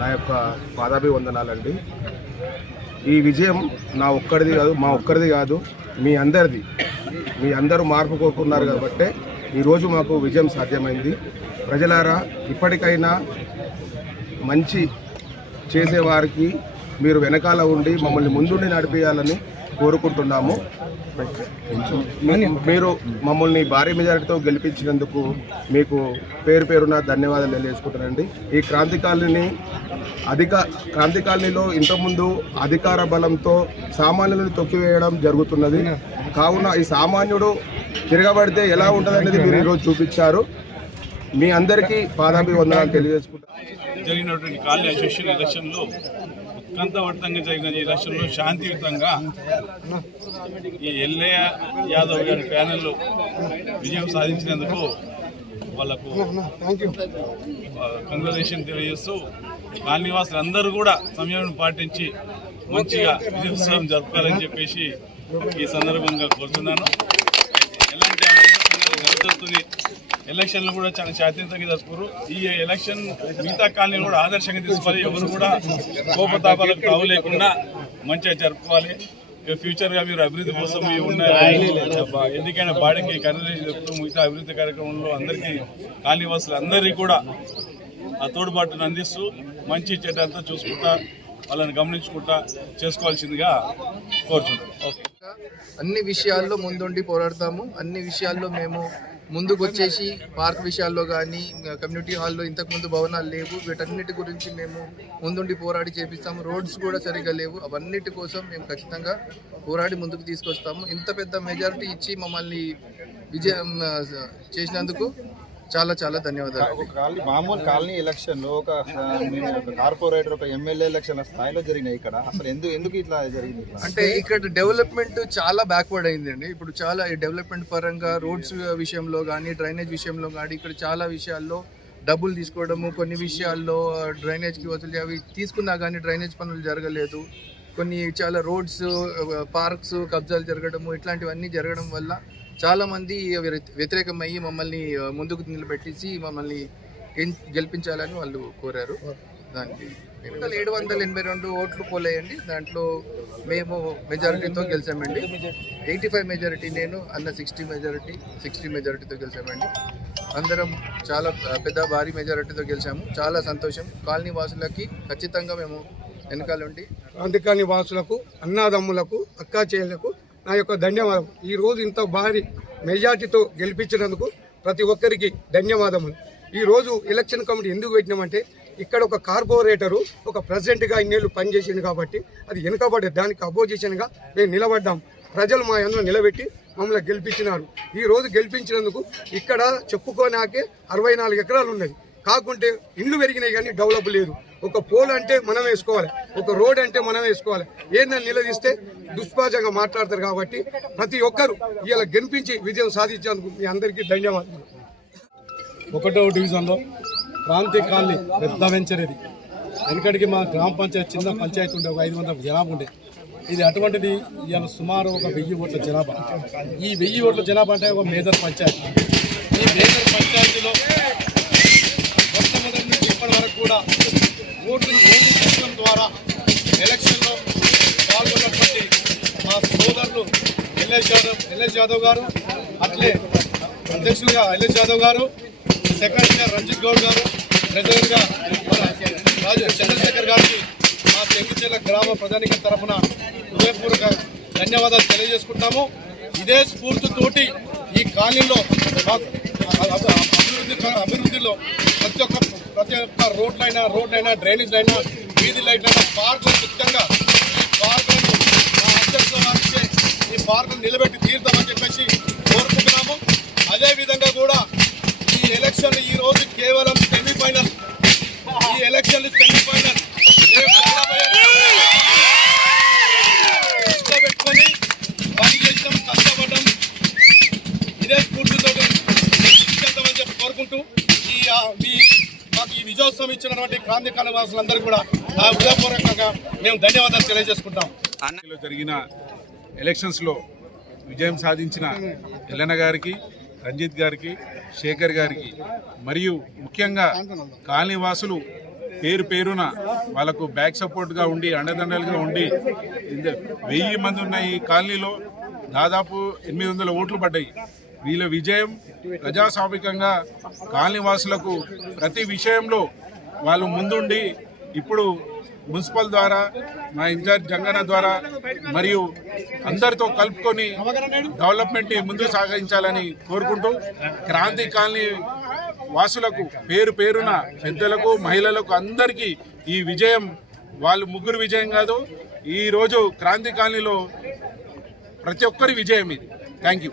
నా యొక్క పాదాభివందనాలండి. ఈ విజయం నా ఒక్కడిది కాదు మా ఒక్కరిది కాదు మీ అందరిది. మీ అందరూ మార్పు కోరుకున్నారు కాబట్టి ఈరోజు మాకు విజయం సాధ్యమైంది. ప్రజలారా ఇప్పటికైనా మంచి చేసేవారికి మీరు వెనకాల ఉండి మమ్మల్ని ముందుండి నడిపేయాలని కోరుకుంటున్నాము. మీరు మమ్మల్ని భారీ మెజారిటీతో గెలిపించినందుకు మీకు పేరు పేరున ధన్యవాదాలు తెలియజేసుకుంటానండి ఈ క్రాంతికాలిని అధిక క్రాంతికాలనీలో ఇంతకుముందు అధికార బలంతో సామాన్యులను తొక్కివేయడం జరుగుతున్నది. కావున ఈ సామాన్యుడు తిరగబడితే ఎలా ఉంటుందనేది మీరు ఈరోజు చూపించారు. మీ అందరికీ పాదాభివందనాలు తెలియజేసుకుంటాను జరిగినటువంటి కాలనీ అసోసియేషన్ ఎలక్షన్లో కంతవర్తంగా జరిగిన ఈ ఎలక్షన్లో శాంతియుతంగా ఈ ఎల్లయ్య యాదవ్ గారి ప్యానెల్ విజయం సాధించినందుకు వాళ్ళకు కంగ్రాచులేషన్ తెలియజేస్తూ కాలనీవాసులు అందరూ కూడా సమయాన్ని పాటించి మంచిగా విజయోత్సవం జరపాలని చెప్పేసి ఈ సందర్భంగా కోరుతున్నాను. ఎలాంటి జరుగుతుంది ఎలక్షన్లు కూడా చాలా శాతీయంగా జరుపుకోరు ఈ ఎలక్షన్ మిగతా కాలనీ కూడా ఆదర్శంగా తీసుకోవాలి. ఎవరు కూడా కోపతాపాలకు తావు లేకుండా మంచిగా జరుపుకోవాలి. ఇక ఫ్యూచర్గా మీరు అభివృద్ధి కోసం మీ ఉన్న బాడీకి కన్వెన్షన్ చెప్తూ మిగతా అభివృద్ధి కార్యక్రమంలో అందరికీ కాలనీవాసులు అందరికీ కూడా ఆ తోడుబాటును అందిస్తూ మంచి చెడ్డ అంతా చూసుకుంటా వాళ్ళని గమనించుకుంటా చేసుకోవాల్సిందిగా కోరుతున్నాను అన్ని విషయాల్లో ముందుండి పోరాడతాము. అన్ని విషయాల్లో మేము ముందుకు వచ్చేసి పార్క్ విషయాల్లో కానీ కమ్యూనిటీ హాల్లో ఇంతకుముందు భవనాలు లేవు. వీటన్నిటి గురించి మేము ముందుండి పోరాడి చేపిస్తాము. రోడ్స్ కూడా సరిగ్గా లేవు. అవన్నిటి కోసం మేము ఖచ్చితంగా పోరాడి ముందుకు తీసుకొస్తాము. ఇంత పెద్ద మెజారిటీ ఇచ్చి మమ్మల్ని విజయం చేసినందుకు చాలా చాలా ధన్యవాదాలు కాలనీ మామూలు కాలనీ ఎలక్షన్లో ఒక కార్పొరేటర్ ఒక ఎమ్మెల్యే ఎలక్షన్ స్థాయిలో జరిగినాయి ఇక్కడ. అసలు ఎందుకు ఎందుకు ఇట్లా జరిగింది అంటే ఇక్కడ డెవలప్మెంట్ చాలా బ్యాక్వర్డ్ అయిందండి. ఇప్పుడు చాలా డెవలప్మెంట్ పరంగా రోడ్స్ విషయంలో కానీ డ్రైనేజ్ విషయంలో కానీ ఇక్కడ చాలా విషయాల్లో డబ్బులు తీసుకోవడము కొన్ని విషయాల్లో డ్రైనేజ్కి వసూలు అవి తీసుకున్నా కానీ డ్రైనేజ్ పనులు జరగలేదు. కొన్ని చాలా రోడ్స్ పార్క్స్ కబ్జాలు జరగడము ఇట్లాంటివన్నీ జరగడం వల్ల చాలామంది వ్యతి- వ్యతిరేకమయ్యి మమ్మల్ని ముందుకు నిలబెట్టేసి మమ్మల్ని గెం- గెలిపించాలని వాళ్ళు కోరారు. దానికి టోటల్ ఏడు వందల ఎనభై రెండు ఓట్లు పోలేయండి. దాంట్లో మేము మెజారిటీతో గెలిచామండి. ఎయిటీ ఫైవ్ మెజారిటీ నేను అన్న సిక్స్టీ మెజారిటీ సిక్స్టీ మెజారిటీతో గెలిచామండి. అందరం చాలా పెద్ద భారీ మెజారిటీతో గెలిచాము. చాలా సంతోషం. కాలనీ వాసులకి ఖచ్చితంగా మేము వెనకాల ఉండి అందుకని వాసులకు అన్నాదమ్ములకు అక్కా చెల్లెలకు నా యొక్క ధన్యవాదం. ఈరోజు ఇంత భారీ మెజార్టీతో గెలిపించినందుకు ప్రతి ఒక్కరికి ధన్యవాదములు. ఈ రోజు ఎలక్షన్ కమిటీ ఎందుకు పెట్టినామంటే ఇక్కడ ఒక కార్పొరేటరు ఒక ప్రెసిడెంట్గా ఇన్నేళ్ళు పనిచేసింది కాబట్టి అది వెనుకబడే దానికి అపోజిషన్గా మేము నిలబడ్డాం. ప్రజలు మా అందరూ నిలబెట్టి మమ్మల్ని గెలిపించినారు. ఈరోజు గెలిపించినందుకు ఇక్కడ చెప్పుకోనాకే అరవై నాలుగు ఎకరాలు ఉన్నాయి. కాకుంటే ఇండ్లు పెరిగినాయి కానీ డెవలప్ లేదు. ఒక పోల్ అంటే మనం వేసుకోవాలి ఒక రోడ్ అంటే మనం వేసుకోవాలి. ఏందని నిలదీస్తే దుష్పాజంగా మాట్లాడతారు కాబట్టి ప్రతి ఒక్కరు ఇలా గెలిపించి విజయం సాధించేందుకు మీ అందరికీ ధన్యవాదాలు. ఒకటో డివిజన్లో క్రాంతి కాలనీ పెద్ద వెంచర్ ఇది. వెనకడికి మా గ్రామ పంచాయతీ చిన్న పంచాయతీ ఉండే ఒక ఐదు వందల జనాభా ఉండే. ఇది అటువంటిది ఇవాళ సుమారు ఒక వెయ్యి ఓట్ల జనాభా. ఈ వెయ్యి ఓట్ల జనాభా అంటే ఒక మేజర్ పంచాయతీ. ఓట్లు ఓటు చేయడం ద్వారా ఎలక్షన్లో పాల్గొన్నటువంటి మా సోదరులు ఎల్ఎస్ యాదవ్ ఎల్ఎస్ యాదవ్ గారు అట్లే అధ్యక్షులుగా ఎల్ఎస్ యాదవ్ గారు సెక్రటరీగా రంజిత్ గౌడ్ గారు ప్రెసిడెంట్గా మన రాజు చంద్రశేఖర్ గారికి మా తెలుగుచేల గ్రామ ప్రజానిక తరఫున హృదయపూర్వక ధన్యవాదాలు తెలియజేసుకుంటాము. ఇదే స్ఫూర్తితోటి ఈ కాలనీలో మాకు అభివృద్ధి అభివృద్ధిలో ప్రతి ఒక్క ప్రతి ఒక్క రోడ్లైనా రోడ్లైనా డ్రైనేజ్లైనా వీధి లైట్లైనా పార్కులు ముఖ్యంగా ఈ పార్కులను మా అధ్యక్షుల ఈ పార్కులు నిలబెట్టి తీరుతామని చెప్పేసి విజయోత్సవం ఇచ్చినటువంటి క్రాంతికాల వాసులందరూ కూడా నా హృదయపూర్వకంగా మేము ధన్యవాదాలు తెలియజేసుకుంటాం. లో జరిగిన ఎలక్షన్స్లో విజయం సాధించిన ఎల్లన్న గారికి రంజిత్ గారికి శేఖర్ గారికి మరియు ముఖ్యంగా కాలనీ వాసులు పేరు పేరున వాళ్ళకు బ్యాక్ సపోర్ట్గా ఉండి అండదండలుగా ఉండి వెయ్యి మంది ఉన్న ఈ కాలనీలో దాదాపు ఎనిమిది వందల ఓట్లు పడ్డాయి. వీళ్ళ విజయం ప్రజాస్వామికంగా కాలనీ వాసులకు ప్రతి విషయంలో వాళ్ళు ముందుండి ఇప్పుడు మున్సిపల్ ద్వారా మా ఇన్ఛార్జ్ జంగన ద్వారా మరియు అందరితో కలుపుకొని డెవలప్మెంట్ని ముందుకు సాగించాలని కోరుకుంటూ క్రాంతి కాలనీ వాసులకు పేరు పేరున పెద్దలకు మహిళలకు అందరికీ ఈ విజయం వాళ్ళు ముగ్గురు విజయం కాదు. ఈ రోజు క్రాంతి కాలనీలో ప్రతి ఒక్కరి విజయం ఇది. Thank you